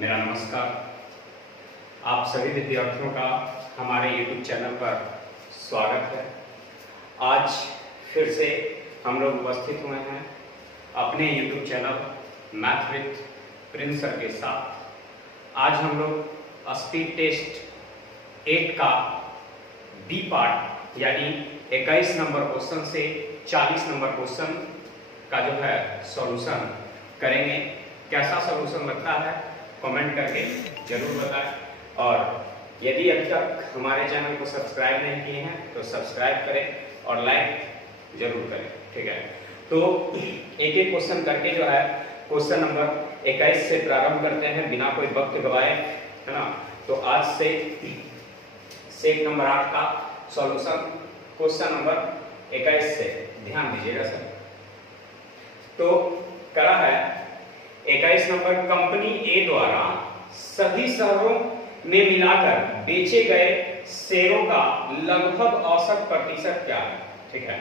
मेरा नमस्कार। आप सभी विद्यार्थियों का हमारे YouTube चैनल पर स्वागत है। आज फिर से हम लोग उपस्थित हुए हैं अपने YouTube channel math with Prince sir के साथ। आज हम लोग स्पीड टेस्ट 8 का बी पार्ट यानी 21 नंबर क्वेश्चन से 40 नंबर क्वेश्चन का जो है सॉल्यूशन करेंगे। कैसा सॉल्यूशन लगता है कमेंट करके जरूर बताएं, और यदि अभी तक हमारे चैनल को सब्सक्राइब नहीं किए हैं तो सब्सक्राइब करें और लाइक जरूर करें। ठीक है, तो एक एक क्वेश्चन करके जो है क्वेश्चन नंबर 21 से प्रारंभ करते हैं बिना कोई वक्त गवाए, है ना। तो आज से सेट नंबर 8 का सॉल्यूशन क्वेश्चन नंबर 21 से ध्यान दीजिएगा सर। तो करा है 21 नंबर, कंपनी ए द्वारा सभी शहरों में मिलाकर बेचे गए शेयरों का लगभग औसत प्रतिशत क्या है। ठीक है,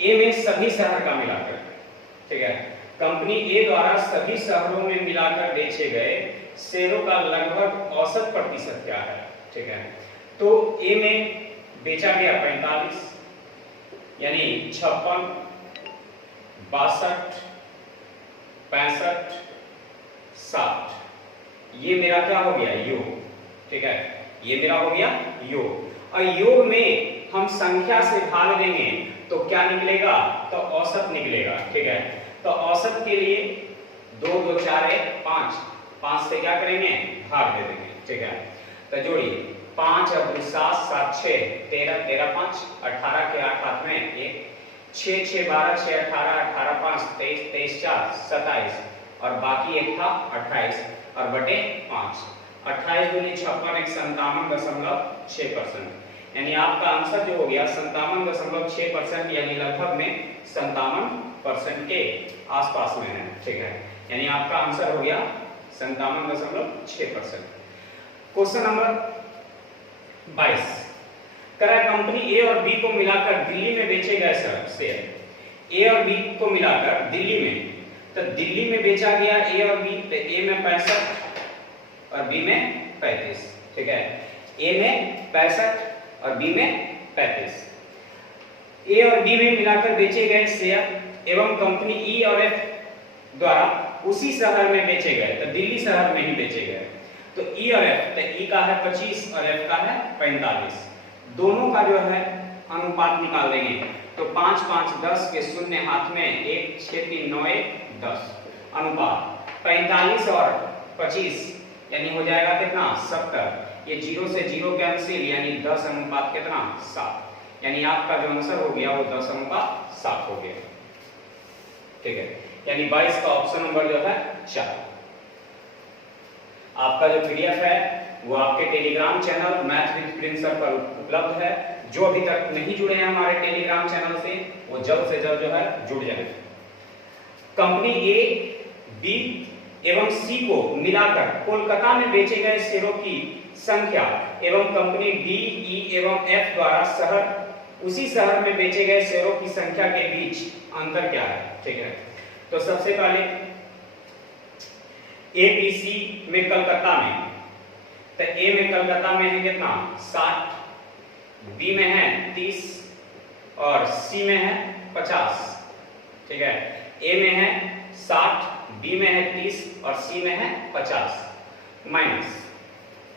ए में सभी शहर का मिलाकर, ठीक है, कंपनी ए द्वारा सभी शहरों में मिलाकर बेचे गए शेयरों का लगभग औसत प्रतिशत क्या है। ठीक है, तो ए में बेचा गया 45 यानी 56, 62, 65, 60। ये मेरा क्या हो गया योग। ठीक है, ये मेरा हो गया योग, और योग में हम संख्या से भाग देंगे तो क्या निकलेगा, तो औसत निकलेगा। ठीक है, तो औसत के लिए 2 2 4 5, 5 से क्या करेंगे भाग दे देंगे। ठीक है, तो जोड़िए 5 और 2 7 7 6 13 13 5 18 के 8 हाथ में 1 6 6 12 6 18 18 5 23 23 4 27 और बाकी एक था 28 और बटे 5। 28 दूनी 56 57.6%, यानी आपका आंसर जो हो गया 57.6%, यानी लगभग में 57% के आसपास में है। ठीक है, यानी आपका आंसर हो गया 57.6%। क्वेश्चन नंबर 22 करा, कंपनी ए और बी को मिलाकर दिल्ली में बेचे गए शेयर। ए और बी को मिलाकर दिल्ली में, तो दिल्ली में बेचा गया ए और बी, तो ए में 65 और बी में 35। ठीक है, ए में 65 और बी में 35। ए और बी में मिलाकर बेचे गए शेयर एवं कंपनी ई और एफ द्वारा उसी शहर में बेचे गए, तो दिल्ली शहर में ही बेचे गए। तो ई और एफ, तो ई का है 25 और एफ का है 45। दोनों का जो है अनुपात निकाल देंगे, तो 5 5 10 के शून्य हाथ में 1 6 3 9 1 10 अनुपात 45 और 25 यानी हो जाएगा कितना 70। ये 0 से 0 कैंसिल, यानी 10 अनुपात कितना 7, यानी आपका जो आंसर हो गया वो 10 अनुपात 7 हो गया। ठीक है, यानी 22 का ऑप्शन नंबर जो है 4। आपका जो पीडीएफ है वो आपके Telegram channel math with Prince sir पर उपलब्ध है। जो अभी तक नहीं जुड़े हैं हमारे टेलीग्राम चैनल से वो जल्द से जल्द जो है जुड़ जाएं। कंपनी ए, बी एवं सी को मिलाकर कोलकाता में बेचे गए शेयरों की संख्या एवं कंपनी डी, ई एवं एफ द्वारा उसी शहर में बेचे गए शेयरों की संख्या के बीच अंतर क्या है। ठीक है, तो सबसे पहले ए बी सी में कलकत्ता में, तो ए में कलकत्ता में है कितना 60, बी में है 30 और सी में है 50। ठीक है, ए में है 60, बी में है 30 और सी में है 50। माइनस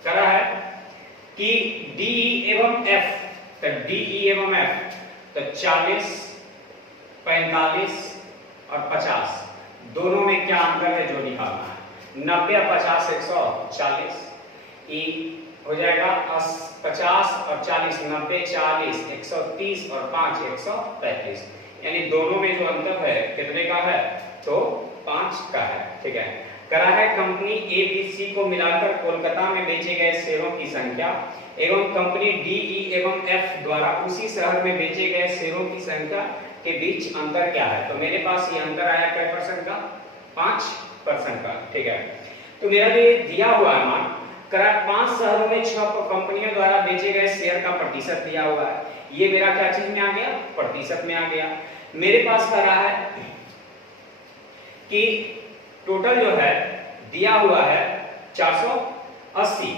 करा है कि डी एवं एफ, तो डी एवं एफ, तो 40 45 और 50 दोनों में क्या अंतर है जो निकालना है। 90 50 140, ई हो जाएगा 50 और 40 90 40 130 और 5 135, यानी दोनों में जो अंतर है कितने का है, तो 5 का है। ठीक है, करा है कंपनी ए बी सी को मिलाकर कोलकाता में बेचे गए शेयरों की संख्या एवं कंपनी डी ई एवं एफ द्वारा उसी शहर में बेचे गए शेयरों की संख्या के बीच अंतर क्या है। तो मेरे पास ये अंतर आया क्या % का, 5% का। ठीक है, तो मेरा जो ये दिया हुआ है मान करा 5 शहरों में 6 कंपनियों द्वारा बेचे गए शेयर का प्रतिशत दिया हुआ है। ये मेरा क्या चीज में आ गया, प्रतिशत में आ गया। मेरे पास कह रहा है कि टोटल जो है दिया हुआ है 480।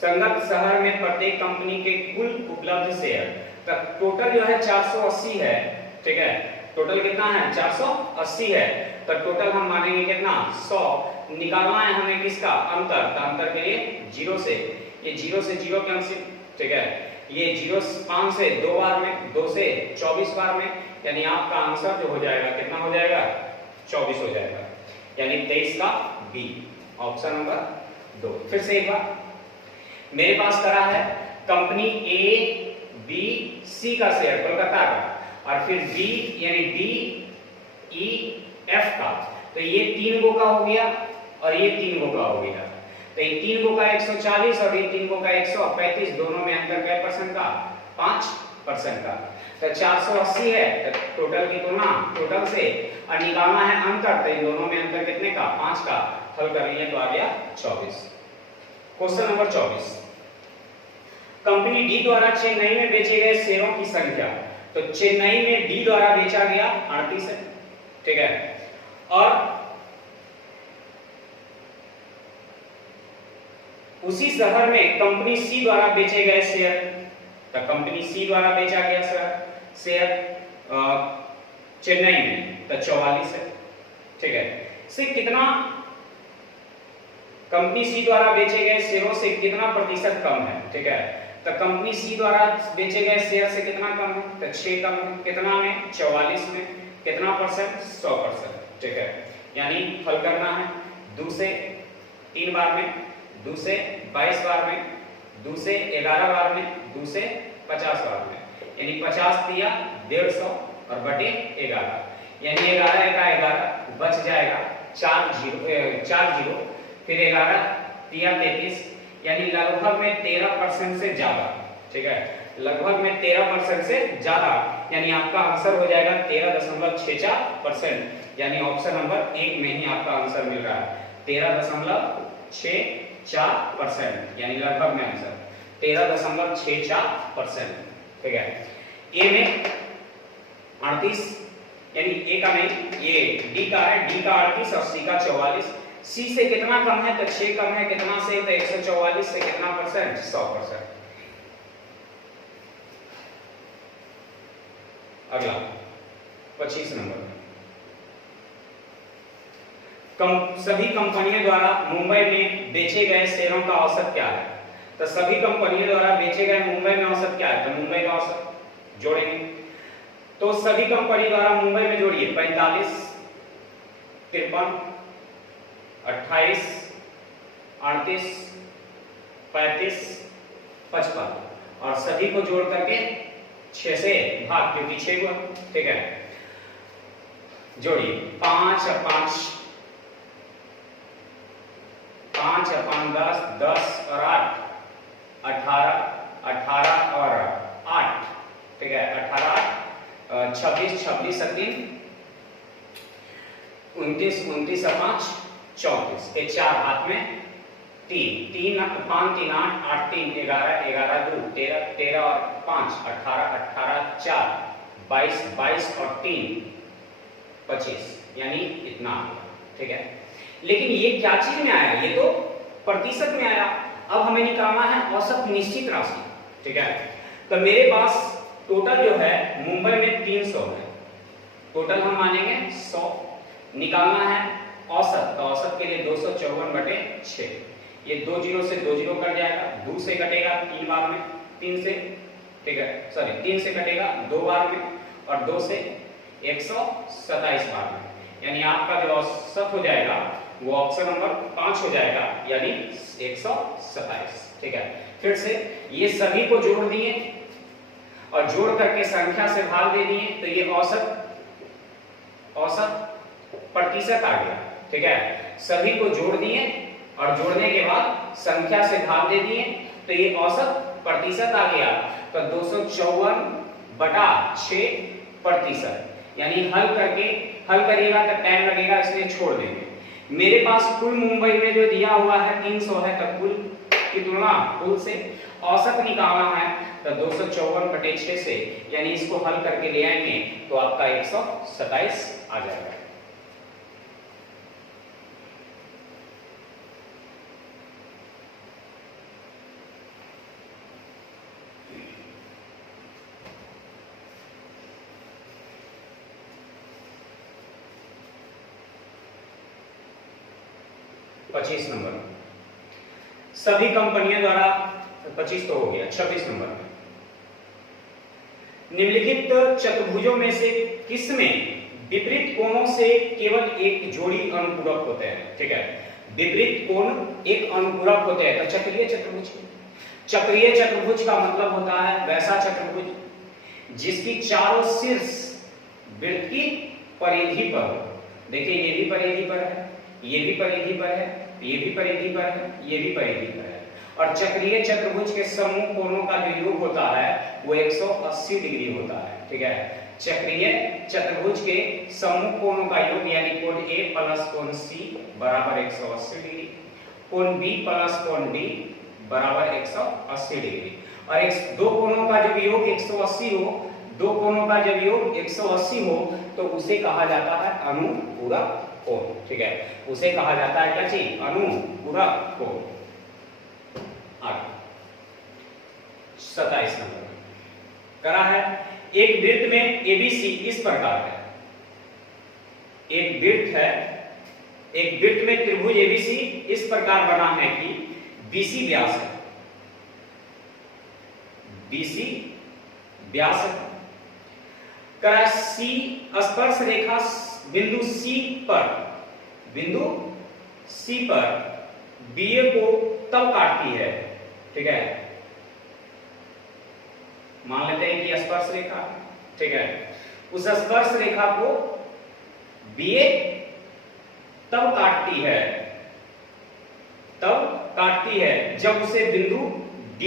संगत शहर में प्रत्येक कंपनी के कुल उपलब्ध शेयर, तो टोटल जो है 480 है, ठीक है, टोटल कितना है 480 है, तो टोटल हम मानेंगे कितना 100। निकालना है हमें किसका अंतर, तो अंतर के लिए 0 से, ये 0 से 0 कैंसिल, ठीक है, ये 0 5 से 2 बार में, 2 से 24 बार में, यानी आपका आंसर जो हो जाएगा कितना हो जाएगा 24 हो जाएगा, यानी 23 का बी, ऑप्शन नंबर 2। फिर से एक बार मेरे पास करा है कंपनी ए बी सी का शेयर कोलकाता का, और फिर बी यानी डी ई एफ का, तो ये 3 गो का हो गया और ये 3 गो का हो गया, तो ये 3 गो का 140 और ये 3 गो का 135, दोनों में अंतर क्या परसेंट का 5% का, तो 480 है, तो टोटल की तुलना टोटल से और निकालना है अंतर, तो इन दोनों में अंतर कितने का 5 का, हल कर लिए तो आ गया 24। क्वेश्चन नंबर 24, कंपनी डी द्वारा चेन्नई में बेचे गए शेयरों की संख्या, तो चेन्नई में डी द्वारा बेचा गया 38 है, ठीक है, और उसी शहर में कंपनी सी द्वारा बेचे गए शेयर, तो कंपनी सी द्वारा बेचा गया शेयर चेन्नई में तो 44 है, ठीक है, से कितना कंपनी सी द्वारा बेचे गए शेयरों से कितना प्रतिशत कम है, ठीक है, तो कंपनी सी द्वारा बेचे गए शेयर से कितना कम है, तो 6 कम है, कितना में 44 में, कितना परसेंट 100%, ठीक है, यानी हल करना है 2 से 3 बार में, 2 से 22 बार में, 2 से 11 बार में, 2 से 50 बार में, यानी 50 दिया 150 और बटे 11, यानी 11 का 11 बच जाएगा 4 जीरो, फिर 11 दिया 33, यानी लगभग में 13% से ज्यादा, ठीक है, लगभग में 13% से ज्यादा, यानी आपका आंसर हो जाएगा 13.64%, यानी ऑप्शन नंबर 1 में ही आपका आंसर मिल रहा है 13.64%, यानी लगभग में आंसर 13.64%, ठीक है। ए में 38, यानी ए का नहीं, ये डी का है, डी का 38 और सी का 44, सी से कितना कम है, तो 6 कम है, कितना से, तो 144 से कितना परसेंट 100%। अगला 25 नंबर, सभी कंपनियों द्वारा मुंबई में बेचे गए शेयरों का औसत क्या है, तो सभी कंपनियों द्वारा बेचे गए मुंबई में औसत क्या है, तो मुंबई का औसत जोड़ेंगे, तो सभी कंपनी द्वारा मुंबई में जोड़िए 45, 53, 28, 38, 35, 55 और सभी को जोड़ करके 6 से भाग, क्योंकि 6 हुआ, ठीक है, जोड़िए 5 और 5, 5 और 5 10, 10 और 8 18, 18 और 8, ठीक है, 18 26, 26 और 3 29, 29 और 5 34, ये 4 हाथ में 3, 3 5 3 8 8 3 11 11 2 13 13 और 5 18 18 4 22 22 और 3 25, यानी इतना, ठीक है। लेकिन ये क्या चीज में आया, ये तो प्रतिशत में आया, अब हमें निकालना है औसत निश्चित राशि, ठीक है, तो मेरे पास टोटल जो है मुंबई में 300 है, टोटल हम मानेंगे 100, निकालना है औसत, तो औसत के लिए 254/6, ये 2 जीरो से 2 जीरो कट जाएगा, 2 से कटेगा 3 बार में, 3 से, ठीक है, सॉरी 3 से कटेगा 2 बार में और 2 से 127 बार में, यानी आपका जो औसत हो जाएगा वो ऑप्शन नंबर 5 हो जाएगा, यानी 127, ठीक है। फिर से ये सभी को जोड़ दिए और जोड़ करके संख्या से भाग दे दिए, तो ये औसत प्रतिशत आ गया, ठीक है, सभी को जोड़ दिए और जोड़ने के बाद संख्या से भाग दे दिए, तो ये औसत प्रतिशत आ गया, तो 254/6%, यानी हल करिएगा तो टाइम लगेगा, इसलिए छोड़ देंगे। मेरे पास कुल मुंबई में जो दिया हुआ है 300 है, तो कुल की तुलना कुल से औसत निकालना है, तो 254/6 से, यानी इसको हल करके ले आएंगे तो आपका 127 आ जाएगा। 25 नंबर में सभी कंपनियों द्वारा 25 तो हो गया। 26 नंबर में निम्नलिखित चतुर्भुजों में से किसमें विपरीत कोणों से केवल एक जोड़ी अनुपूरक होते हैं? ठीक है, विपरीत कोण एक अनुपूरक होते हैं। तो चक्रीय चतुर्भुज, चक्रीय चतुर्भुज का मतलब होता है वैसा चतुर्भुज जिसकी चारों शीर्ष वृत्त की परिधि पर हो। देखिए ये भी परिधि पर है, ये भी परिधि पर है, ये भी परिधि पर है, ये भी परिधि पर है। और चक्रीय चतुर्भुज के समूह कोणों का जो योग होता है वो 180 डिग्री होता है। ठीक है, चक्रीय चतुर्भुज के समूह कोणों का योग यानी कोण A प्लस कोण C बराबर 180 डिग्री, कोण B प्लस कोण D बराबर 180 डिग्री। और दो कोणों का जब योग 180 हो, दो कोणों का जब योग 180 हो तो उसे कहा जाता है अनुपूरक कोण। ठीक है, उसे कहा जाता है क्या चीज? अनुपूरक कोण। 27 नंबर करा है, एक वृत्त में ABC इस प्रकार है। एक वृत्त है, एक वृत्त में त्रिभुज ABC इस प्रकार बना है कि BC व्यास है, BC व्यास है। करा C स्पर्श रेखा बिंदु C पर BA को तब काटती है। ठीक है, मान लेते हैं कि स्पर्श रेखा, ठीक है, उस स्पर्श रेखा को BA तब काटती है जब उसे बिंदु D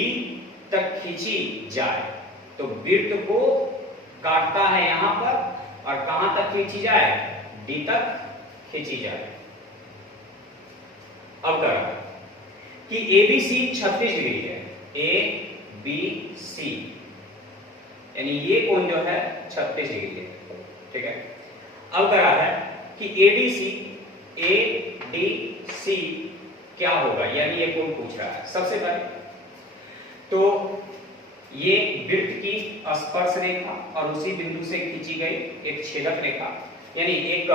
तक खींची जाए। तो वृत्त को काटता है यहां पर और कहां तक खींची जाए? D तक खींची जाए। अब करा कि ABC 36 डिग्री है, ABC यानी ये कोण जो है 36 डिग्री है। ठीक है, अब करा है कि ADC क्या होगा, यानी ये कोण पूछ रहा है। सबसे पहले तो ये वृत्त की स्पर्श रेखा और उसी बिंदु से खींची गई एक छेदक रेखा यानी एक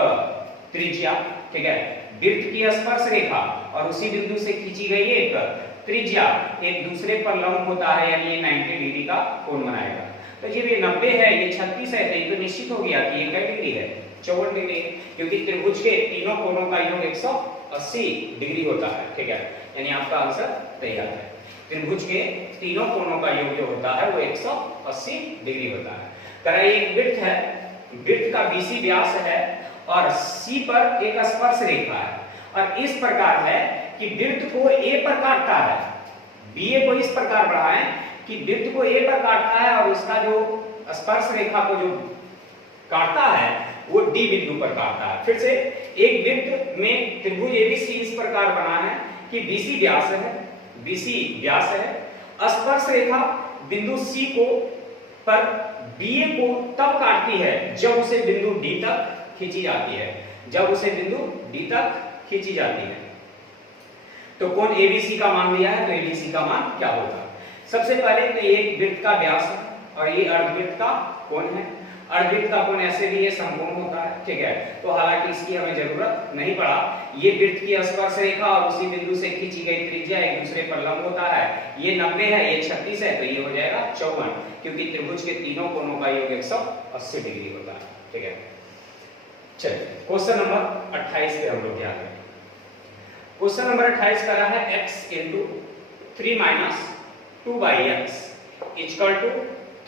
त्रिज्या। ठीक है, वृत्त की स्पर्श रेखा और उसी बिंदु से खींची गई एक त्रिज्या एक दूसरे पर लंब होता है, यानी ये 90 डिग्री का कोण बनाएगा। तो जब ये 90 है, ये 36 है, तो ये तो निश्चित हो गया कि ये कितनी डिग्री है? 54 डिग्री, क्योंकि त्रिभुज के तीनों कोणों का योग 180 डिग्री होता है। ठीक है, यानी आपका आंसर तैयार है। त्रिभुज के तीनों कोणों का योग जो होता है वो 180 डिग्री होता है। करा एक वृत्त है, वृत्त का BC व्यास है और C पर एक स्पर्श रेखा है और इस प्रकार है कि वृत्त को A पर काटता है। BA को इस प्रकार बढ़ाएं कि वृत्त को A पर काटता है और उसका जो स्पर्श रेखा को जो काटता है वो D बिंदु पर काटता है। फिर से एक वृत्त में त्रिभुज ABC इस प्रकार बना है कि BC व्यास है, स्पर्श रेखा बिंदु C को पर BA को तब काटती है जब उसे बिंदु D तक खींची जाती है, तो कोण ABC का मान दिया है, तो ABC का मान क्या होगा? सबसे पहले तो ये वृत्त का व्यास है और ये अर्धवृत्त का कोण है। अर्धवृत्त का कोण ऐसे भी ये समकोण होता है। ठीक है, तो हालांकि इसकी हमें जरूरत नहीं पड़ा। ये वृत्त की स्पर्श रेखा और उसी बिंदु से खींची गई त्रिज्या एक दूसरे पर लंब होता है। ये 90 है, ये 36 है, तो ये हो जाएगा 54, क्योंकि त्रिभुज के तीनों कोणों का योग 180 डिग्री होता है। ठीक है, चलिए क्वेश्चन नंबर 28 पे हम लोग ध्यान दें। क्वेश्चन नंबर 28 करा है x into 3 minus 2/x =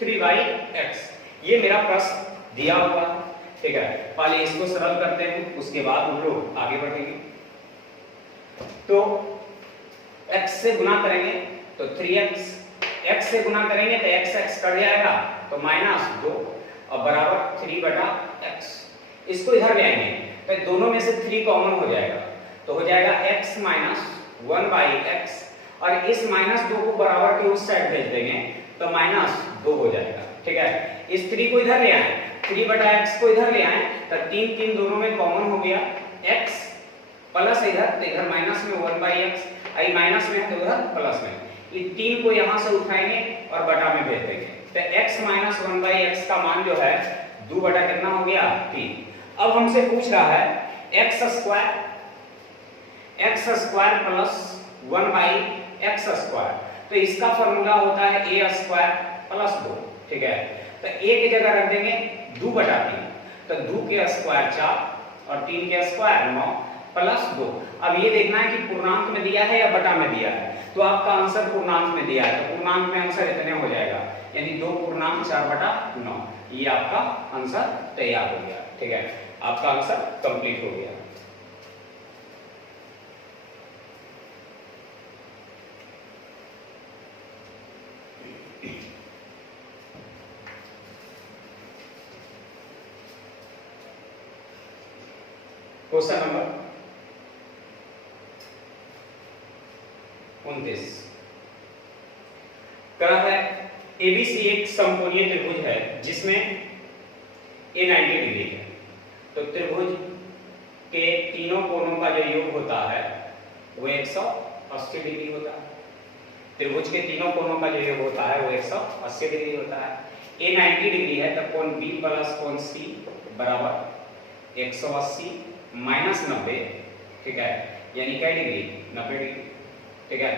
3/x। ये मेरा प्रश्न दिया हुआ है। ठीक है, पहले इसको सरल करते हैं, उसके बाद हम लोग आगे बढ़ेंगे। तो x से गुणा करेंगे तो 3x, x से गुणा करेंगे तो x कट जाएगा तो -2 और बराबर 3/x। इसको इधर ले आएंगे तो दोनों में से 3 कॉमन हो जाएगा, तो हो जाएगा x - 1/x और इस -2 को बराबर के उस साइड भेज देंगे तो -2 हो जाएगा। ठीक है, इस 3 को इधर ले आए, 3/x को इधर ले आए तो 3 दोनों में कॉमन हो गया, x प्लस इधर तो इधर माइनस में 1/x, आई माइनस में है तो उधर प्लस में, ये 3 को यहां से उठाएंगे और बटा में भेज देंगे। तो x - 1/x का मान जो है 2 बटा कितना हो गया 3। अब हमसे पूछ रहा है x² x square plus 1 by x square. तो इसका फॉर्मूला होता है ए स्क्वायर प्लस 2, ठीक है। तो ए की जगह रख देंगे 2 बटा 3, तो 2 के स्क्वायर 4 और 3 के स्क्वायर 9 प्लस 2। अब ये देखना है कि पूर्णांक में दिया है या बटा में दिया है। तो आपका आंसर पूर्णांक में दिया है, तो पूर्णांक में आंसर इतने हो जाएगा, यानी 2 पूर्णांक 4 बटा 9। ये आपका आंसर तैयार हो गया, ठीक है। आपका आंसर कंप्लीट हो गया। क्वेश्चन नंबर 29 कह रहा है एबीसी एक समकोणीय त्रिभुज है जिसमें ए 90 डिग्री है। तो त्रिभुज के तीनों कोणों का जो योग होता है वो 180 डिग्री होता है। त्रिभुज के तीनों कोणों का जो योग होता है वो 180 डिग्री होता है। ए 90 डिग्री है तो कोण बी प्लस कोण सी बराबर 180 माइनस 90, ठीक है, यानी क्या डिग्री 90 डिग्री, ठीक है।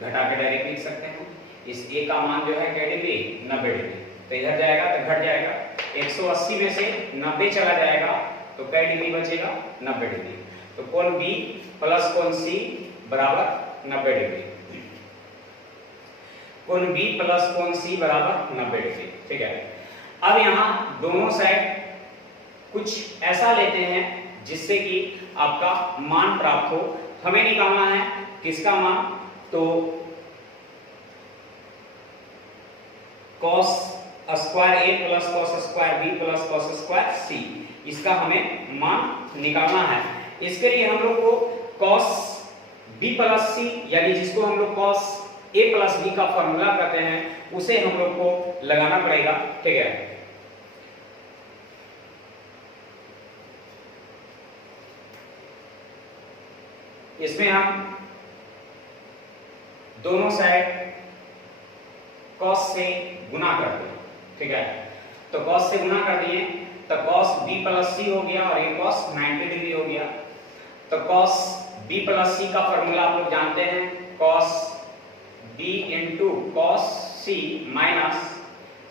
घटा के डायरेक्ट लिख सकते हैं। इस ए का मान जो है क्या डिग्री 90 डिग्री, तो इधर जाएगा तो घट जाएगा, 180 में से 90 चला जाएगा तो क्या डिग्री बचेगा 90 डिग्री। तो कोण बी प्लस कोण सी बराबर 90 डिग्री, कोण बी प्लस कोण सी बराबर 90 डिग्री, ठीक है। अब यहाँ दोनों साइड कुछ ऐसा लेते हैं जिससे कि आपका मान प्राप्त हो। हमें निकालना है किसका मान, तो cos square A plus cos square B plus cos square C, इसका हमें मान निकालना है। इसके लिए हम लोग को cos b प्लस सी, यानी जिसको हम लोग cos a प्लस b का फॉर्मूला कहते हैं, उसे हम लोग को लगाना पड़ेगा, ठीक है। इसमें हम दोनों साइड cos से गुना कर दें, ठीक है। तो cos से गुना कर दिए तो cos b प्लस सी हो गया और ये cos 90 डिग्री हो गया। तो cos b प्लस सी का फॉर्मूला आप लोग जानते हैं, cos b into cos c minus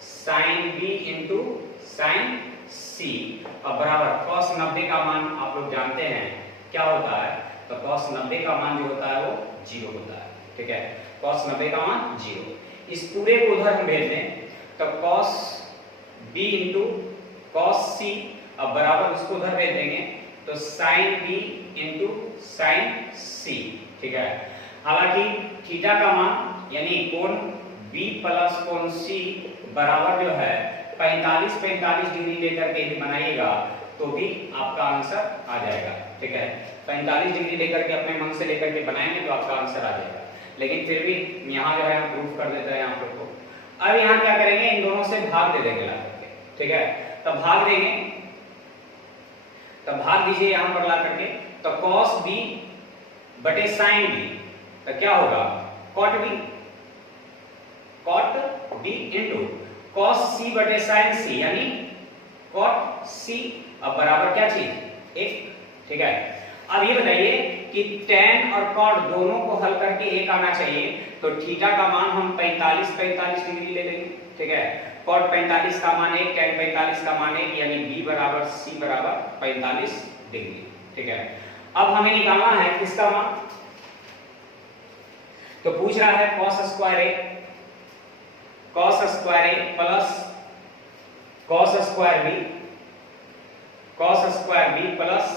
sin b into sin c और बराबर cos 90 का मान आप लोग जानते हैं क्या होता है, तो cos 90 का मान जो होता है वो 0 होता है, ठीक है। cos 90 का मान 0। इस पूरे को उधर हम भेज दें तो cos b into cos c अब बराबर उसको उधर भेज देंगे तो sin b into sin c, ठीक है। हालांकि थीटा का मान यानी कोण b प्लस कोण c बराबर जो है 45 डिग्री लेकर के ही बनाइएगा तो भी आपका आंसर आ जाएगा, ठीक है। 45 डिग्री लेकर के अपने मन से लेकर के बनाएंगे तो आपका आंसर आ जाएगा। लेकिन फिर भी यहाँ जो है हम प्रूफ कर देते हैं आप लोग को। अब यहाँ क्या करेंगे, इन दोनों से भाग दे देंगे ला करके, ठीक है। तब भाग देंगे, तब भाग दीजिए यहाँ पर ला करके, तो cos b बटे sin b, तो क्या होगा cot b into cos c बटे sin c यानी cot c अब बराबर क्या चीज 1, ठीक है। अब ये बताइए कि tan और cot दोनों को हल करके 1 आना चाहिए, तो थीटा का मान हम 45 डिग्री ले लेंगे, ठीक है। cot 45 का मान 1, tan 45 का मान 1, यानी b बराबर c बराबर 45 डिग्री, ठीक है। अब हमें निकालना है किसका मान, तो पूछ रहा है cos square a plus cos square b plus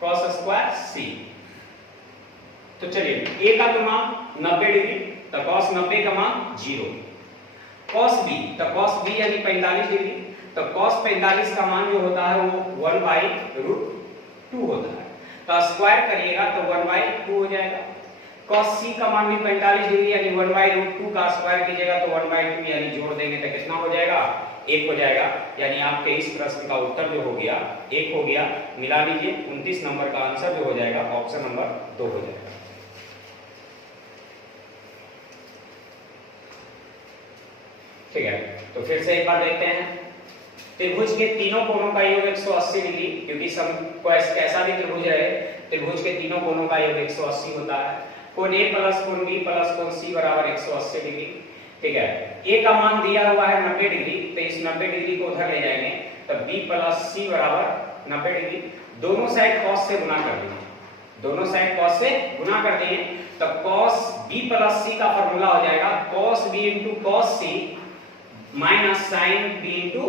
cos square c। तो चलिए a का तो मान 90 डिग्री, तो cos 90 का मान 0। cos b, तो cos b यानी 45 डिग्री, तो cos 45 का मान जो होता है वो 1/√2 होता है। तो स्क्वायर करिएगा तो 1/2 हो जाएगा। cos c का मान भी 45 डिग्री यानी 1/√2 का स्क्वायर कीजिएगा तो 1/2 यानी जोड़ देंगे तो कितना हो जाएगा 1 हो जाएगा। यानी आपके इस प्रश्न का उत्तर जो हो गया 1 हो गया। मिला लीजिए 29 नंबर का आंसर जो हो जाएगा ऑप्शन नंबर 2 हो जाएगा। ठीक है, तो फिर से एक बार देखते हैं। त्रिभुज के तीनों कोणों का योग 180 डिग्री, क्योंकि कैसा भी त्रिभुज रहे, त्रिभुज के तीनों कोणों का योग 180 होता है। कोण ए प्लस कोण बी प्लस कोण सी बराबर 180 डिग्री। ठीक है, ए का मान दिया हुआ है 90 डिग्री, तो इस 90 डिग्री को उधर ले जाएंगे, तो बी प्लस सी बराबर 90 डिग्री। दोनों साइड cos से गुना कर देंगे, दोनों साइड cos से गुना कर देंगे, तो cos b प्लस c का फॉर्मूला हो जाएगा cos b into cos c minus sin b into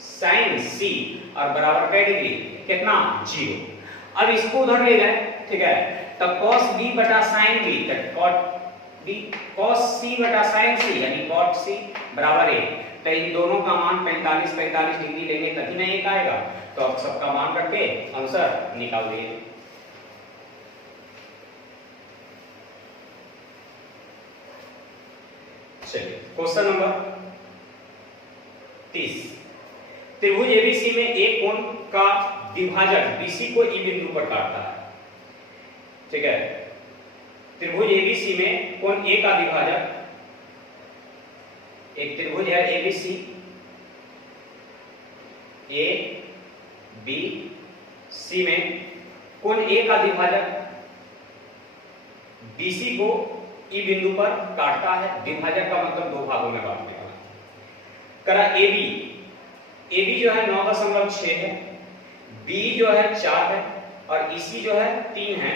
sin c, और बराबर कै डिग्री, कितना, 0। अब इसको उधर ले गए, ठीक है, तब cos b बटा sin b, cot b cos c बटा sin c यानी cot c बराबर 1। तो इन दोनों का मान 45 डिग्री लेंगे तभी ना 1 आएगा। तो अब सबका मान करके आंसर निकाल दिए। चलिए क्वेश्चन नंबर 30। त्रिभुज एबीसी में एक कोण का विभाजक बीसी को ई बिंदु पर काटता है। ठीक है, त्रिभुज एबीसी में कोण ए का विभाजक, एक त्रिभुज है एबीसी, ए बी सी में कोण ए का विभाजक बीसी को ई बिंदु पर काटता है। विभाजक का मतलब दो भागों में बांटने वाला। करा AB जो है 9.6 है, B जो है 4 है और EC जो है 3 है।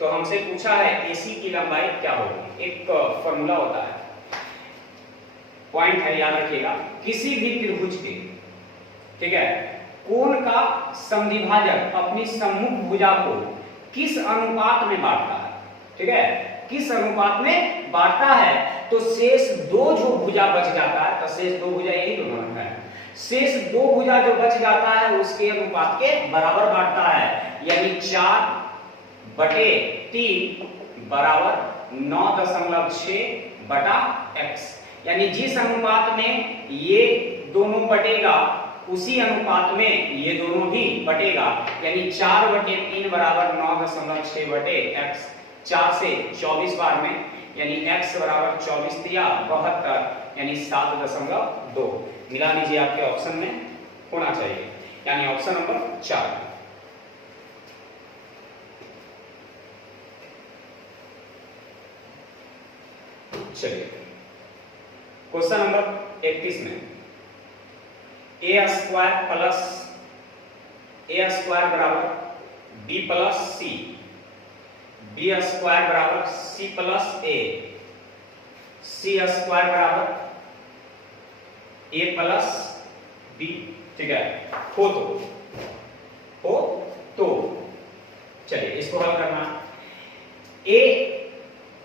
तो हमसे पूछा है AC की लंबाई क्या होगी। एक फॉर्मूला होता है, पॉइंट है, याद रखिएगा, किसी भी त्रिभुज के, ठीक है, कोण का समद्विभाजक अपनी सम्मुख भुजा को किस अनुपात में बांटता है, ठीक है, किस अनुपात में बांटता है, तो शेष दो जो भुजा बच जाता है, तो शेष दो भुजा यही दोनों है, शेष दो भुजा जो बच जाता है उसके अनुपात के बराबर बांटता है। यानी 4/3 बराबर 9.6 बटा x। यानी जिस अनुपात में ये दोनों बटेगा उसी अनुपात में ये दोनों भी बटेगा। यानी 4/3 बराबर 9.6 बटे x। 4 से 24 बार में, यानी x बराबर 24 दिया 72, यानी 7.2 मिला लीजिए, आपके ऑप्शन में होना चाहिए, यानी ऑप्शन नंबर 4। चलिए क्वेश्चन नंबर 31 में a स्क्वायर बराबर b plus c, b square बराबर c plus a, c square बराबर a प्लस b। ठीक है, हो तो चलिए इसको हल करना।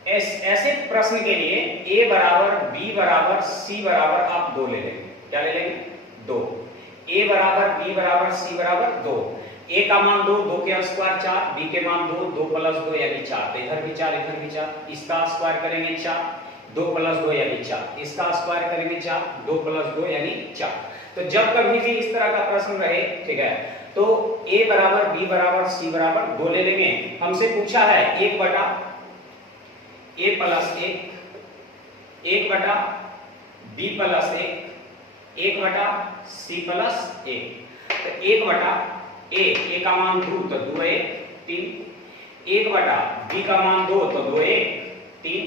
ऐसे प्रश्न के लिए a बराबर b बराबर c बराबर आप 2 ले लेंगे। क्या ले लेंगे? 2। a बराबर b बराबर c बराबर 2। a का मान 2, 2 के स्क्वायर 4, b के मान 2, 2 प्लस 2 यानी 4। तो इधर भी 4 इधर भी 4, इसका स्क्वायर करेंगे 4, 2 प्लस 2 यानी 4, इसका स्क्वायर करेंगे 4, 2 प्लस 2 यानी 4। तो जब कभी भी इस तरह का प्रश्न रहे, ठीक है, तो a बराबर b बराबर c बराबर 2 ले लेंगे। हमसे पूछा है 1 बटा a प्लस 1, 1 बटा b प्लस 1, 1 बटा c प्लस 1। तो 1 बटा a का मान 2, तो 2 1 3, 1 बटा b का मान 2, तो 2 1 3,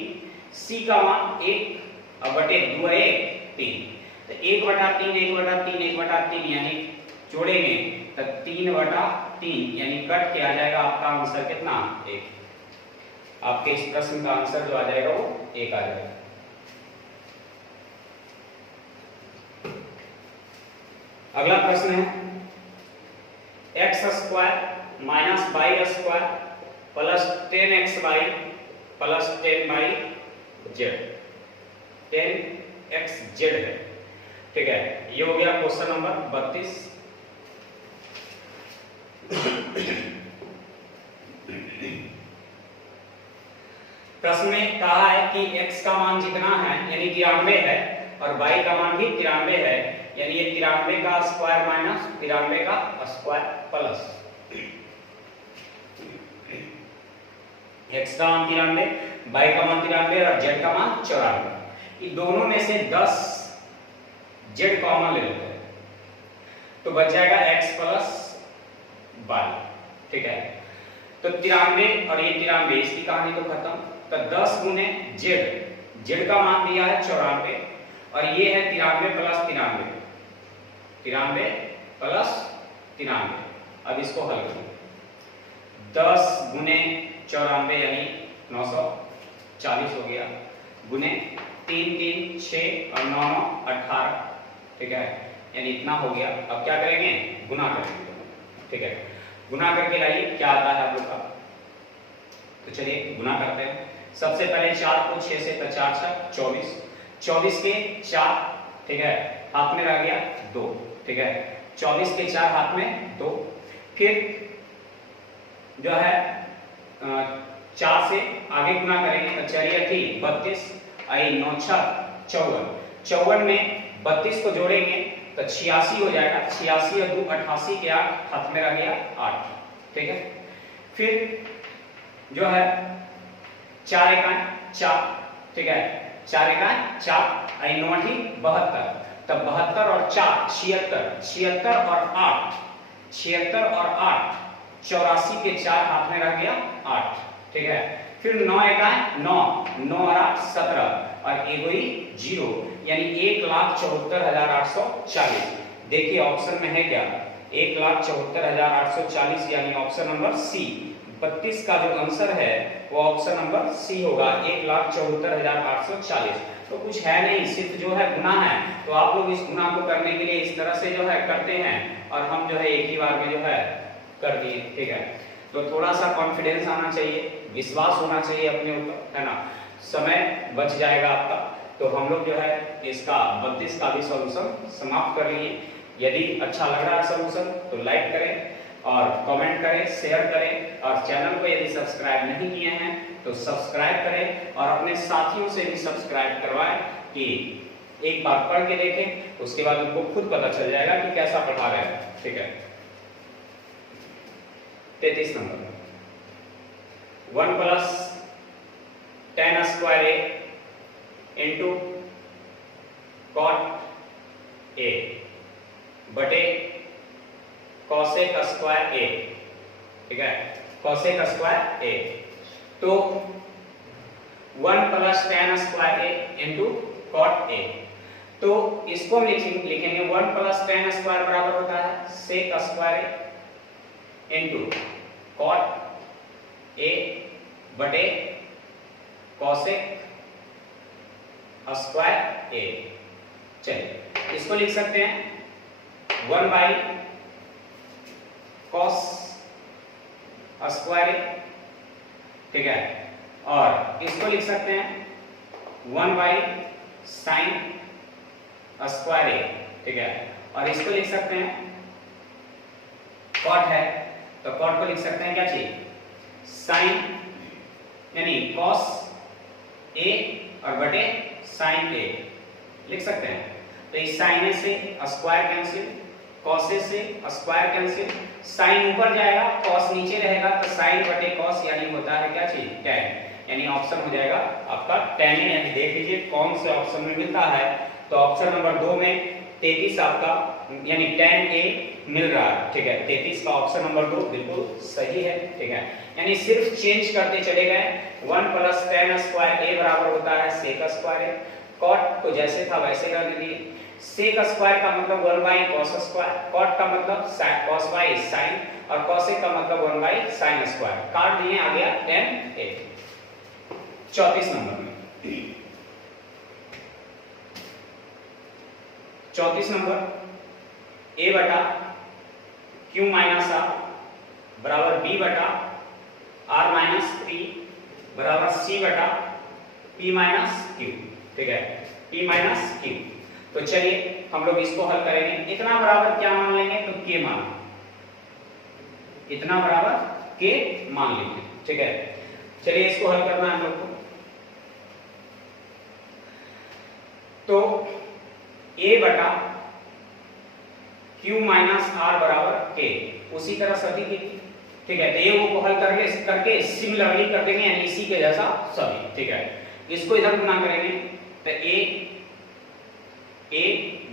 c का मान 1 और बटे 2 1 3। तो 1 बटा 3 1 बटा 3 1 बटा 3 यानी जोड़ेंगे तो 3 बटा 3 यानी कट के आ जाएगा आपका आंसर कितना? 1। आपके इस प्रश्न का आंसर जो आ जाएगा वो 1 आ जाएगा। अगला प्रश्न है x square minus y square plus 10xy plus 10yz, 10xz है। ठीक है, ये हो गया क्वेश्चन नंबर 32। प्रश्न में कहा है कि x का मान जितना है यानी 93 है और y का मान भी 93 है, यानी ये 93 का स्क्वायर माइनस 93 का स्क्वायर प्लस x का मान 93, y का मान 93 और z का मान 94। ये दोनों में से 10 z कॉमन ले लेते हैं। तो बच जाएगा x प्लस y, ठीक है। तो 93 और ये 93, इसकी कहानी तो खत्म। तो 10 गुने z का मान दिया है 94 और ये है 93 प्लस 93, 93 प्लस 93। अब इसको हल करो, 10 गुने 94 यानी 940 हो गया, गुने 3 3 6 और 9 9 18, ठीक है, यानी इतना हो गया। अब क्या करेंगे, गुना करेंगे, ठीक है। गुना करके लाइए क्या आता है आप लोग का। तो चलिए गुना करते हैं। सबसे पहले 4 को 6 से, तो 4 4 24, 24 के 4, ठीक है, हाथ में रह गया 2, ठीक है, 24 के 4 हाथ में 2। फिर जो है 4 से आगे गुना करेंगे तो 4 थी 32, आई 9 6 54, 54 में 32 को जोड़ेंगे तो 86 हो जाएगा, 86 और 2 88 के 8, हाथ में रह गया 8, ठीक है। फिर जो है 4 एकाएं 4, ठीक है, 4 एकाएं 4, आई 9 72, तब 72 और 4 76, 76 और 8 76 और 8 84 के 4, हाथ में रह गया 8, ठीक है। फिर 9 एकाएं 9, 9 और 8 17 और एगोई 0, यानी 1,74,840। देखिए ऑप्शन में है क्या, 1,74,840, यानी ऑप्शन नंबर सी। 32 का जो आंसर है वो ऑप्शन नंबर सी होगा, 1,74,840। तो कुछ है नहीं, सिर्फ जो है गुना है। तो आप लोग इस गुना को करने के लिए इस तरह से जो है करते हैं और हम जो है एक ही बार में जो है कर दिए, ठीक है। तो थोड़ा सा कॉन्फिडेंस आना चाहिए, विश्वास होना चाहिए अपने ऊपर, है ना। समय बच जाएगा आपका। तो हम लोग जो है इसका 32 का भी सॉल्यूशन समाप्त कर लिए। यदि अच्छा लग रहा है सॉल्यूशन तो लाइक करें और कमेंट करें, शेयर करें, और चैनल को यदि सब्सक्राइब नहीं किए हैं तो सब्सक्राइब करें और अपने साथियों से भी सब्सक्राइब करवाएं कि एक बार पढ़ के देखें, उसके बाद उनको खुद पता चल जाएगा कि कैसा पढ़ा रहे हैं, ठीक है। 33 number, 1 plus tan square a into cot a बटे कॉसेक स्क्वायर a, ठीक है, कॉसेक स्क्वायर a। तो 1 plus tan square a into cot a, तो इसको हम लिखेंगे 1 प्लस tan स्क्वायर बराबर होता है sec square a into cot a बटे कॉसेक स्क्वायर a। चलिए इसको लिख सकते हैं 1 बाई कॉस स्क्वायर a, ठीक है, और इसको लिख सकते हैं 1 बाई साइन स्क्वायर a, ठीक है, और इसको लिख सकते हैं कॉट है तो कॉट को लिख सकते हैं क्या चीज साइन, यानी कॉस a और बटे साइन a लिख सकते हैं। तो इस साइन से स्क्वायर कैंसिल, कॉस से स्क्वायर कैंसिल, साइन ऊपर जाएगा कॉस नीचे रहेगा, तो साइन बटे कॉस यानी होता है क्या चीज tan, यानी ऑप्शन हो जाएगा आपका tan, यानी देख लीजिए कौन से ऑप्शन में मिलता है। तो ऑप्शन नंबर 2 में 33 आपका यानी tan a मिल रहा है, ठीक है। 33 का ऑप्शन नंबर 2 बिल्कुल सही है, ठीक है। यानी सिर्फ चेंज करते चले गए। 1 प्लस tan स्क्वायर a बराबर होता है सेक स्क्वायर a, कॉट को जैसे था वैसे रहने दिए। सेक स्क्वायर का मतलब 1 बाई कॉस स्क्वायर, कॉट का मतलब कॉस बाई साइन, और कॉसेक का मतलब 1 बाई साइन स्क्वायर। काट दिए, आ गया tan a। 34 नंबर में 34 नंबर a बटा q माइनस r बराबर b बटा r माइनस 3 बराबर c बटा p माइनस q, ठीक है, p माइनस q। तो चलिए हम लोग इसको हल करेंगे। इतना बराबर क्या मान लेंगे, तो k मान, इतना बराबर k मान लेंगे, ठीक है। चलिए इसको हल करना है हम लोग को। तो a बटा q माइनस r बराबर k, उसी तरह सभी की, ठीक है। तो a को हल करके सिमिलरली कर देंगे, यानी इसी के जैसा सभी, ठीक है। इसको इधर गुना करेंगे तो a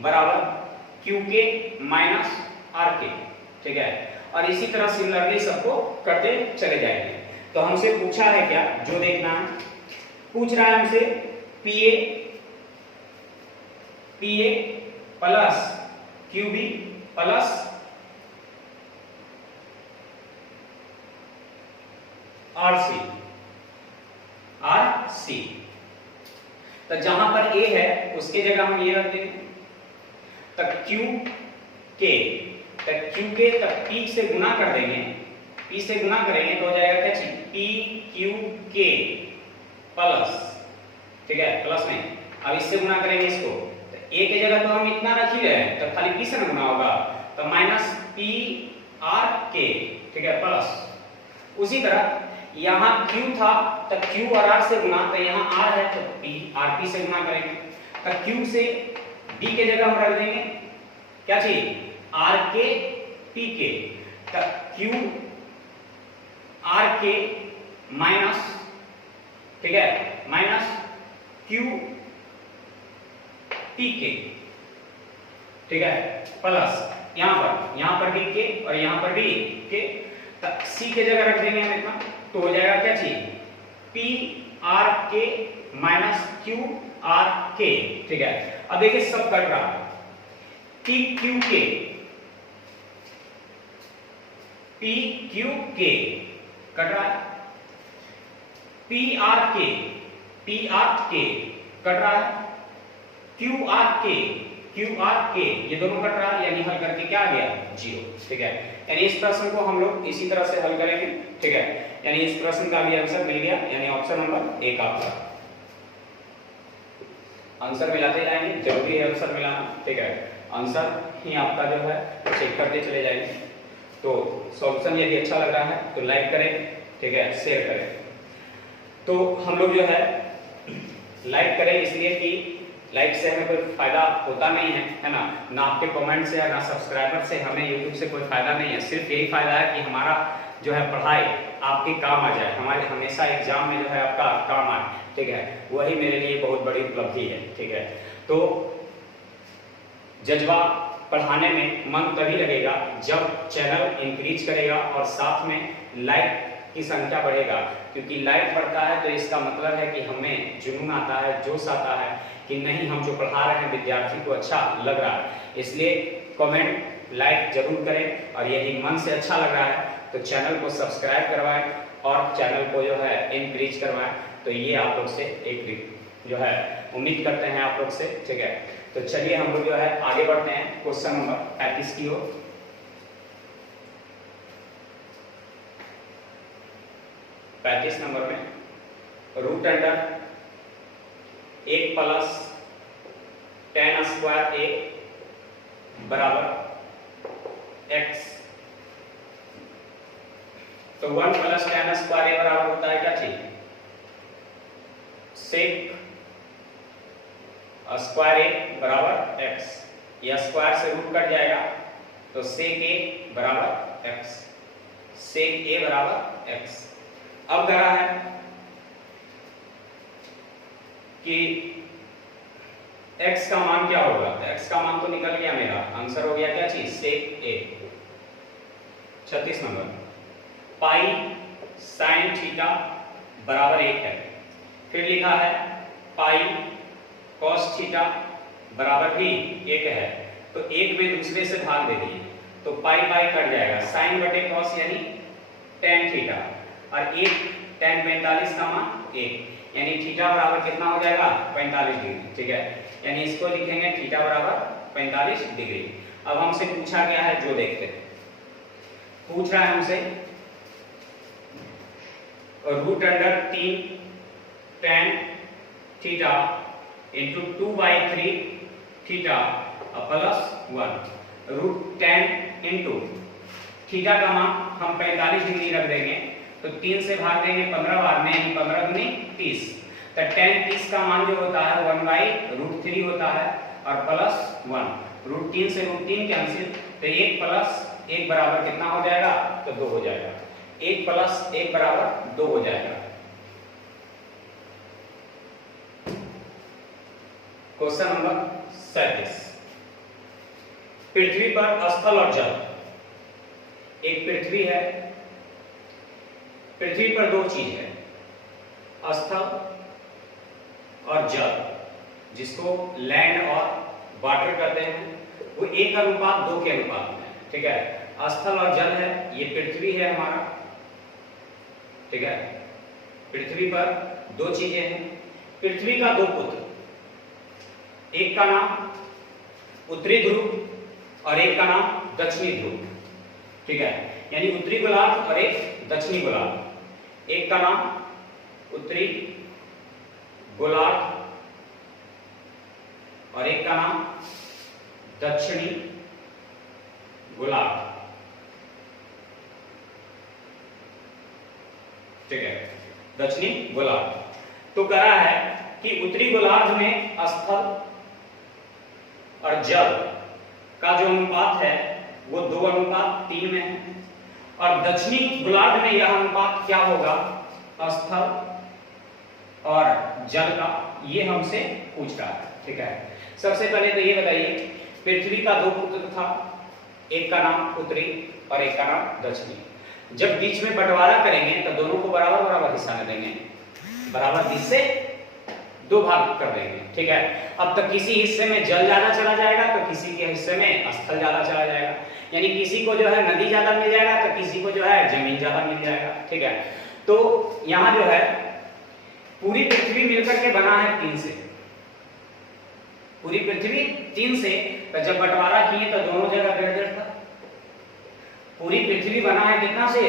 बराबर q के माइनस आर के, ठीक है। और इसी तरह सिमिलरली सबको करते चले जाएंगे। तो हमसे पूछा है क्या, जो देखना है, पूछ रहा है हमसे पीए प्लस क्यूबी प्लस आरसी। तो जहां पर ए है उसके जगह हम ये रख देंगे, तक क्यू के तक पी से गुना कर देंगे, पी से गुना करेंगे तो हो जाएगा क्या चीज, पी क्यू के प्लस, ठीक है, प्लस में अब इससे गुना करेंगे इसको, तो ए की जगह तो हम इतना रख ही रहे हैं, तो खाली पी से गुना होगा, तो माइनस पी आर के, ठीक है, प्लस। उसी तरह यहाँ Q था तो Q और R से गुना, तो यहाँ R है तो P आर पी से गुना करेंगे, तो Q से D के जगह हम रख देंगे क्या चाहिए, R के P के, तो Q R के माइनस, ठीक है, माइनस Q P के, ठीक है, प्लस यहाँ पर भी के और यहाँ पर भी के, तो C के जगह रख देंगे हम इतना, तो हो जाएगा क्या चाहिए, पी आर के माइनस क्यू आर के, ठीक है। अब देखिए सब कट रहा है, पी क्यू के कट रहा है, पी आर के कट रहा है, क्यू आर के ये दोनों कट रहा है, यानी हल करके क्या आ गया, 0, ठीक है। यानी इस प्रश्न को हम लोग इसी तरह से हल करेंगे, ठीक है। यानी इस प्रश्न का भी आंसर मिल गया, यानी ऑप्शन नंबर 1 आपका आंसर मिलाते जाएंगे, जरूरी है आंसर मिलाना, ठीक है। आंसर ही आपका जो है चेक करते चले जाएंगे। तो सॉल्यूशन यदि अच्छा लग रहा है तो लाइक करें, ठीक है, शेयर करें। तो हम लोग जो है लाइक करें इसलिए कि लाइक से हमें कोई फायदा होता नहीं है ना, ना आपके कमेंट से ना सब्सक्राइबर से हमें यूट्यूब से कोई फायदा नहीं है। सिर्फ यही फायदा है कि हमारा जो है पढ़ाई आपके काम आ जाए, हमारे हमेशा एग्जाम में जो है आपका काम आए, ठीक है, वही मेरे लिए बहुत बड़ी उपलब्धि है, ठीक है। तो जज्बा पढ़ाने में मन तभी लगेगा जब चैनल इंक्रीज करेगा और साथ में लाइक की संख्या बढ़ेगा, क्योंकि लाइक बढ़ता है तो इसका मतलब है कि हमें जुनून आता है, जोश आता है कि नहीं, हम जो पढ़ा रहे हैं विद्यार्थी को अच्छा लग रहा है। इसलिए कमेंट लाइक जरूर करें, और यदि मन से अच्छा लग रहा है तो चैनल को सब्सक्राइब करवाएं और चैनल को जो है इंक्रीज करवाएं। तो ये आप लोग से एक जो है उम्मीद करते हैं आप लोग से, ठीक है। तो चलिए हम लोग जो है आगे बढ़ते हैं क्वेश्चन नंबर 35 की ओर। 35 नंबर में root under 1 plus tan square a बराबर x, तो 1 प्लस tan स्क्वायर a बराबर होता है क्या चीज, सेक स्क्वायर a बराबर x, या स्क्वायर से रूट कट जाएगा तो सेक a बराबर x, सेक a बराबर x। अब कह रहा है कि x का मान क्या होगा, x का मान तो निकल गया, मेरा आंसर हो गया क्या चीज, सेक a। 36 number pi sine theta बराबर 1 है, फिर लिखा है पाई कॉस थीटा बराबर भी 1 है, तो 1 में दूसरे से भाग दे दिए तो पाई पाई कट जाएगा, साइन बटे कॉस यानी tan थीटा, और 1 tan 45 का मान 1, यानी थीटा बराबर कितना हो जाएगा, 45 डिग्री, ठीक है। यानी इसको लिखेंगे थीटा बराबर 45 डिग्री। अब हमसे पूछा गया है, जो देखते हैं, पूछ रहा है हमसे root under 3 tan theta into 2/3 theta plus 1, root tan into theta का मान हम 45 डिग्री रख देंगे, तो 3 से भाग देंगे 15 बार में, यानी 15 दूनी 30, तो tan 30 का मान जो होता है 1/√3 होता है, और प्लस 1, रूट 3 से रूट 3 कैंसिल, तो 1 प्लस 1 बराबर कितना हो जाएगा, तो 2 हो जाएगा, 1 प्लस 1 बराबर 2 हो जाएगा। क्वेश्चन नंबर 37 पृथ्वी पर स्थल और जल, एक पृथ्वी है, पृथ्वी पर दो चीज है, स्थल और जल, जिसको लैंड और वाटर कहते हैं, वो 1:2 के अनुपात में, ठीक है। स्थल और जल है, ये पृथ्वी है हमारा, ठीक है। पृथ्वी पर दो चीजें हैं, पृथ्वी का दो पुत्र, एक का नाम उत्तरी ध्रुव और एक का नाम दक्षिणी ध्रुव, ठीक है। यानी उत्तरी गोलार्ध और एक दक्षिणी गोलार्ध, एक का नाम उत्तरी गोलार्ध और एक का नाम दक्षिणी गोलार्ध, ठीक है, दक्षिणी गोलार्ध। तो कहा है कि उत्तरी गोलार्ध में स्थल और जल का जो अनुपात है वो 2:3 में है, और दक्षिणी गोलार्ध में यह अनुपात क्या होगा, स्थल और जल का, ये हमसे पूछ रहा है, ठीक है। सबसे पहले तो ये बताइए, पृथ्वी का दो पुत्र था, एक का नाम उत्तरी और एक का नाम दक्षिणी। जब बीच में बंटवारा करेंगे तो दोनों को बराबर बराबर हिस्सा में देंगे, बराबर 20 से 2 भाग कर देंगे, ठीक है। अब तक किसी हिस्से में जल ज्यादा चला जाएगा तो किसी के हिस्से में स्थल ज्यादा चला जाएगा, यानी किसी को जो है नदी ज्यादा मिल जाएगा तो किसी को जो है जमीन ज्यादा मिल जाएगा, ठीक है। तो यहाँ जो है पूरी पृथ्वी मिलकर के बना है 3 से, पूरी पृथ्वी 3 से, तो जब बंटवारा किए तो दोनों जगह 1.5 था। पूरी पृथ्वी बना है कितना से,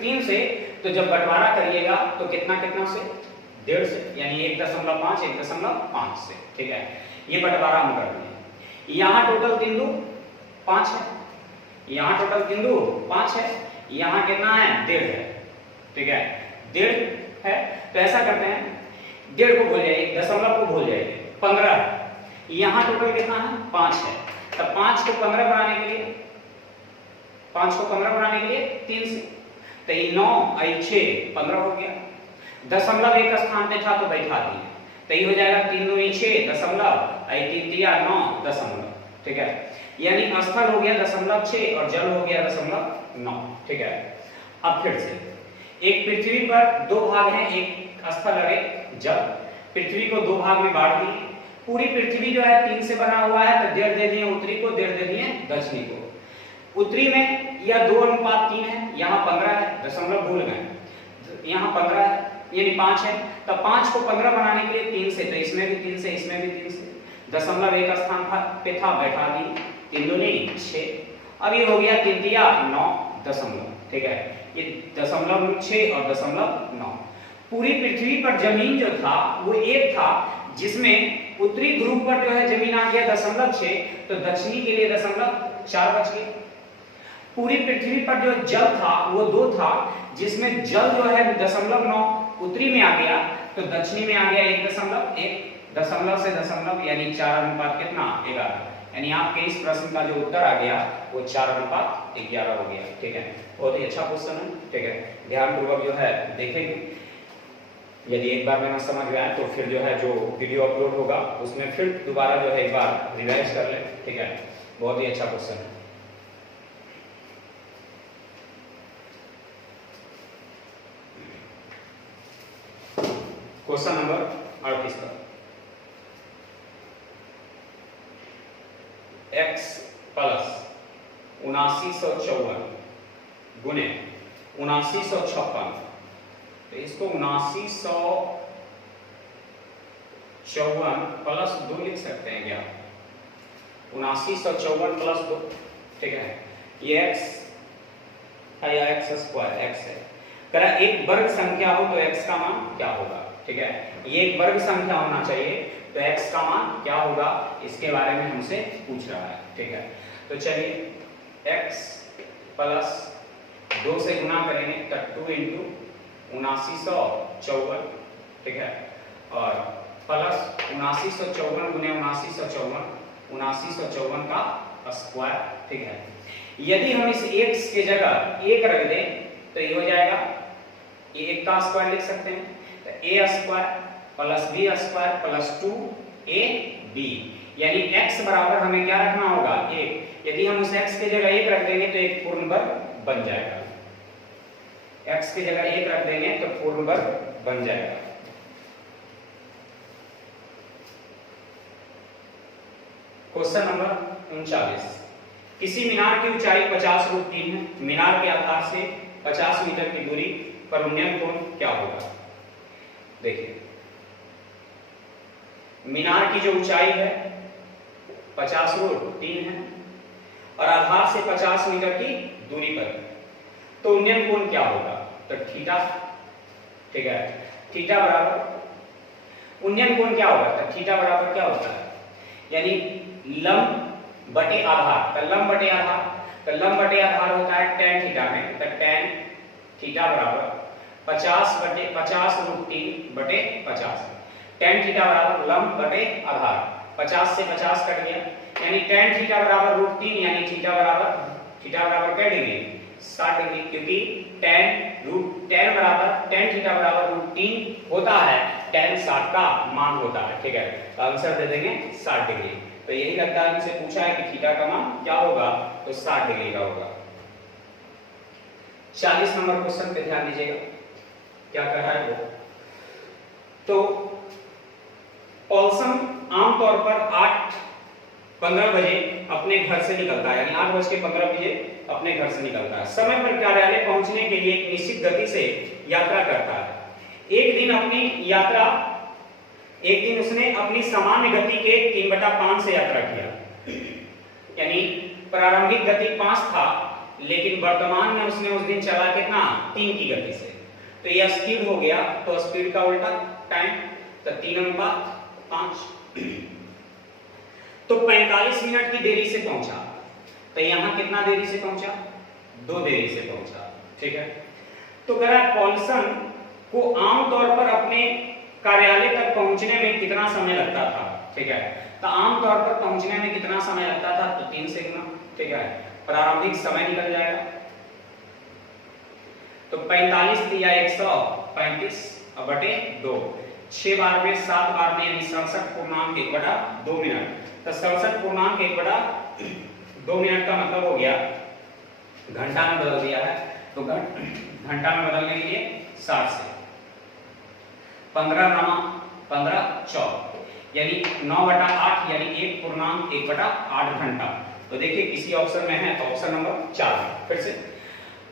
3 से, तो जब बंटवारा करिएगा तो कितना कितना से, 1.5 से, यानी 1.5 से, ठीक है। ये बंटवारा हम कर दिए। यहाँ टोटल बिंदु 5 है, यहाँ टोटल बिंदु 5 है, यहाँ कितना है, 1.5 है, ठीक है, 1.5 है। तो ऐसा करते हैं, 1.5 को भूल जाइए, दशमलव को भूल जाइए, 15 है। यहाँ टोटल कितना है, 5 है, तो 5 को 15 बनाने के लिए, 5 को 15 बनाने के लिए 3 से, तो ये 9 और 6 15 हो गया। दशमलव एक स्थान पे था तो बैठा दिए, तो ये हो जाएगा 3 दूनी 6 दशमलव, 3 तिया 9 दशमलव, ठीक है। यानी स्थल हो गया 0.6 और जल हो गया 0.9, ठीक है। अब फिर से एक पृथ्वी पर 2 भाग हैं, एक स्थल और एक जल। पृथ्वी को 2 भाग में बांट दिए, पूरी पृथ्वी जो है 3 से बना हुआ है, तो 1.5 दे दिए उत्तरी को, 1.5 दे दिए दक्षिणी को। उत्तरी में यह 2:3 है, यहाँ 15 है, दशमलव भूल गए, यहाँ 15 है, यानी 5 है, तो 5 को 15 बनाने के लिए 3 से, तो इसमें भी 3 से, इसमें भी 3 से, दशमलव एक स्थान पे था, बैठा दी, 3 दूनी 6। अब ये हो गया 3 तिया 9 दशमलव, ठीक है, ये 0.6 और 0.9। पूरी पृथ्वी पर जमीन जो था वो एक था, जिसमें उत्तरी ध्रुव पर जो है जमीन आ गया 0.6, तो दक्षिणी के लिए 0.4 बच गया। पूरी पृथ्वी पर जो जल था वो 2 था, जिसमें जल जो है 0.9 उत्तरी में आ गया, तो दक्षिणी में आ गया 1.1, दशमलव से दशमलव, यानी 4 कितना, 11। यानी आपके इस प्रश्न का जो उत्तर आ गया वो 4:11 हो गया, ठीक है। बहुत ही अच्छा क्वेश्चन है, ठीक है, ध्यानपूर्वक जो है देखेंगे। यदि एक बार में ना समझ में आए तो फिर जो है जो वीडियो अपलोड होगा उसमें फिर दोबारा जो है एक बार रिवाइज कर ले, ठीक है। बहुत ही अच्छा क्वेश्चन है। क्वेश्चन नंबर 38 का, x प्लस 7954 गुने 7956, तो इसको 7954 प्लस 2 लिख सकते हैं क्या, 7954 प्लस 2, ठीक है। ये x है या x स्क्वायर, x है। करा एक वर्ग संख्या हो तो x का मान क्या होगा, ठीक है। ये एक वर्ग संख्या होना चाहिए, तो x का मान क्या होगा, इसके बारे में हमसे पूछ रहा है, ठीक है। तो चलिए x प्लस 2 से गुना करेंगे तो 2 × 7954, ठीक है, और प्लस 7954 गुने 7954 का स्क्वायर, ठीक है। यदि हम इस x के जगह 1 रख दें तो ये हो जाएगा, ये 1 का स्क्वायर लिख सकते हैं, तो a² plus b² plus 2 A B, यानी x बराबर हमें क्या रखना होगा 1। यदि हम उस x की जगह 1 रख देंगे तो एक पूर्ण वर्ग बन जाएगा, x की जगह 1 रख देंगे तो पूर्ण वर्ग बन जाएगा। क्वेश्चन नंबर 39, किसी मीनार की ऊंचाई 50√3 है, मीनार के आधार से 50 मीटर की दूरी पर उन्नयन कोण क्या होगा। देखिए मीनार की जो ऊंचाई है 50√3 है और आधार से 50 मीटर की दूरी पर, तो उन्नयन कोण क्या होगा, तो थीटा, ठीक है, थीटा बराबर उन्नयन कोण क्या होगा, तो थीटा बराबर क्या होता है, यानी लंब बटे आधार, तो लंब बटे आधार, तो लंब बटे आधार होता है tan थीटा में, तो tan थीटा बराबर 50/50√3 बटे 50, tan थीटा बराबर लंब बटे आधार, 50 से 50 कट गया, यानी tan थीटा बराबर √3, यानी थीटा बराबर क्या डिग्री 60 डिग्री, क्योंकि tan थीटा बराबर √3 होता है, tan 60 का मान होता है, ठीक है, तो आंसर दे देंगे 60 डिग्री। तो यही लगता है हमसे पूछा है कि थीटा का मान क्या होगा, तो 60 डिग्री का होगा। 40 नंबर क्वेश्चन पे ध्यान दीजिएगा, क्या कर रहा है वो, तो पॉल्सन आमतौर पर 8:15 बजे अपने घर से निकलता है, यानी 8:15 बजे अपने घर से निकलता है, समय पर कार्यालय पहुंचने के लिए एक निश्चित गति से यात्रा करता है। एक दिन उसने अपनी सामान्य गति के 3/5 से यात्रा किया, यानी प्रारंभिक गति 5 था, लेकिन वर्तमान में उसने उस दिन चला कितना 3 की गति से, तो यह स्पीड हो गया, तो स्पीड का उल्टा टाइम, तो 3:5। तो 45 मिनट की देरी से पहुंचा, तो यहां कितना देरी से पहुंचा, 2 देरी से पहुंचा, ठीक है। तो कह रहा है पॉल्सन को आमतौर पर अपने कार्यालय तक पहुंचने में कितना समय लगता था, ठीक है, तो आमतौर पर पहुंचने में कितना समय लगता था, तो 3 से गुना, ठीक है, प्रारंभिक समय निकल जाएगा, तो 45 या 135/2, 6 बार में 7 बार में, यानी 67.1/2 मिनट, तो 67.1/2 मिनट का मतलब हो गया घंटा में बदल दिया है, तो घंटा में बदलने के लिए 60 से 15 14, यानी 9/8, यानी 1.1/8 घंटा। तो देखिए किसी ऑप्शन में है, तो ऑप्शन नंबर 4 है। फिर से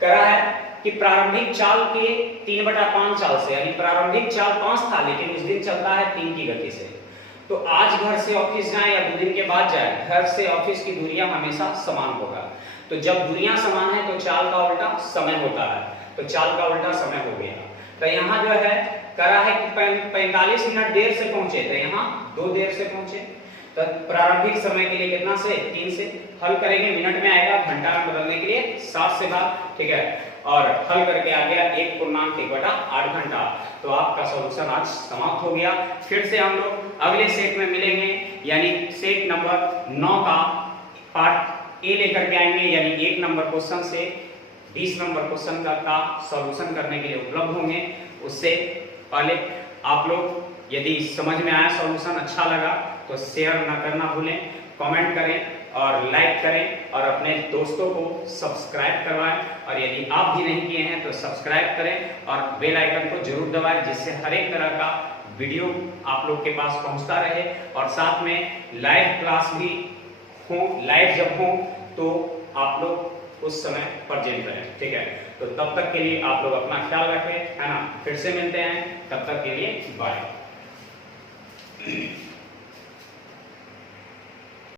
करा है कि प्रारंभिक चाल के 3/5 चाल से, यानी प्रारंभिक चाल 5 था, लेकिन उस दिन चलता है 3 की गति से, तो आज घर से ऑफिस जाए या 2 दिन के बाद जाए, घर से ऑफिस की दूरियां हमेशा समान होगा, तो जब दूरियां समान है तो चाल का उल्टा समय होता है, तो चाल का उल्टा समय हो गया। तो यहाँ जो है करा है कि 45 मिनट देर से पहुंचे, तो यहाँ 2 देर से पहुंचे, तो प्रारंभिक समय के लिए कितना से 3 से हल करेंगे, मिनट में आएगा, घंटा में बदलने के लिए 60 से भाग, ठीक है, और हल करके आ गया 1.1/8 घंटा। तो आपका सॉल्यूशन आज समाप्त हो गया। फिर से हम लोग अगले सेट में मिलेंगे, यानी सेट नंबर 9 का पार्ट ए लेकर के आएंगे, यानी 1 नंबर क्वेश्चन से 20 नंबर क्वेश्चन का सॉल्यूशन करने के लिए उपलब्ध होंगे। उससे पहले आप लोग यदि समझ में आया, सॉल्यूशन अच्छा लगा, तो शेयर ना करना भूलें, कमेंट करें और लाइक करें, और अपने दोस्तों को सब्सक्राइब करवाएं, और यदि आप भी नहीं किए हैं तो सब्सक्राइब करें और बेल आइकन को जरूर दबाएं, जिससे हर एक तरह का वीडियो आप लोग के पास पहुंचता रहे, और साथ में लाइव क्लास भी हो, लाइव जब हो तो आप लोग उस समय प्रेजेंट रहें, ठीक है। तो तब तक के लिए आप लोग अपना ख्याल रखें, है ना। फिर से मिलते हैं, तब तक के लिए बाय।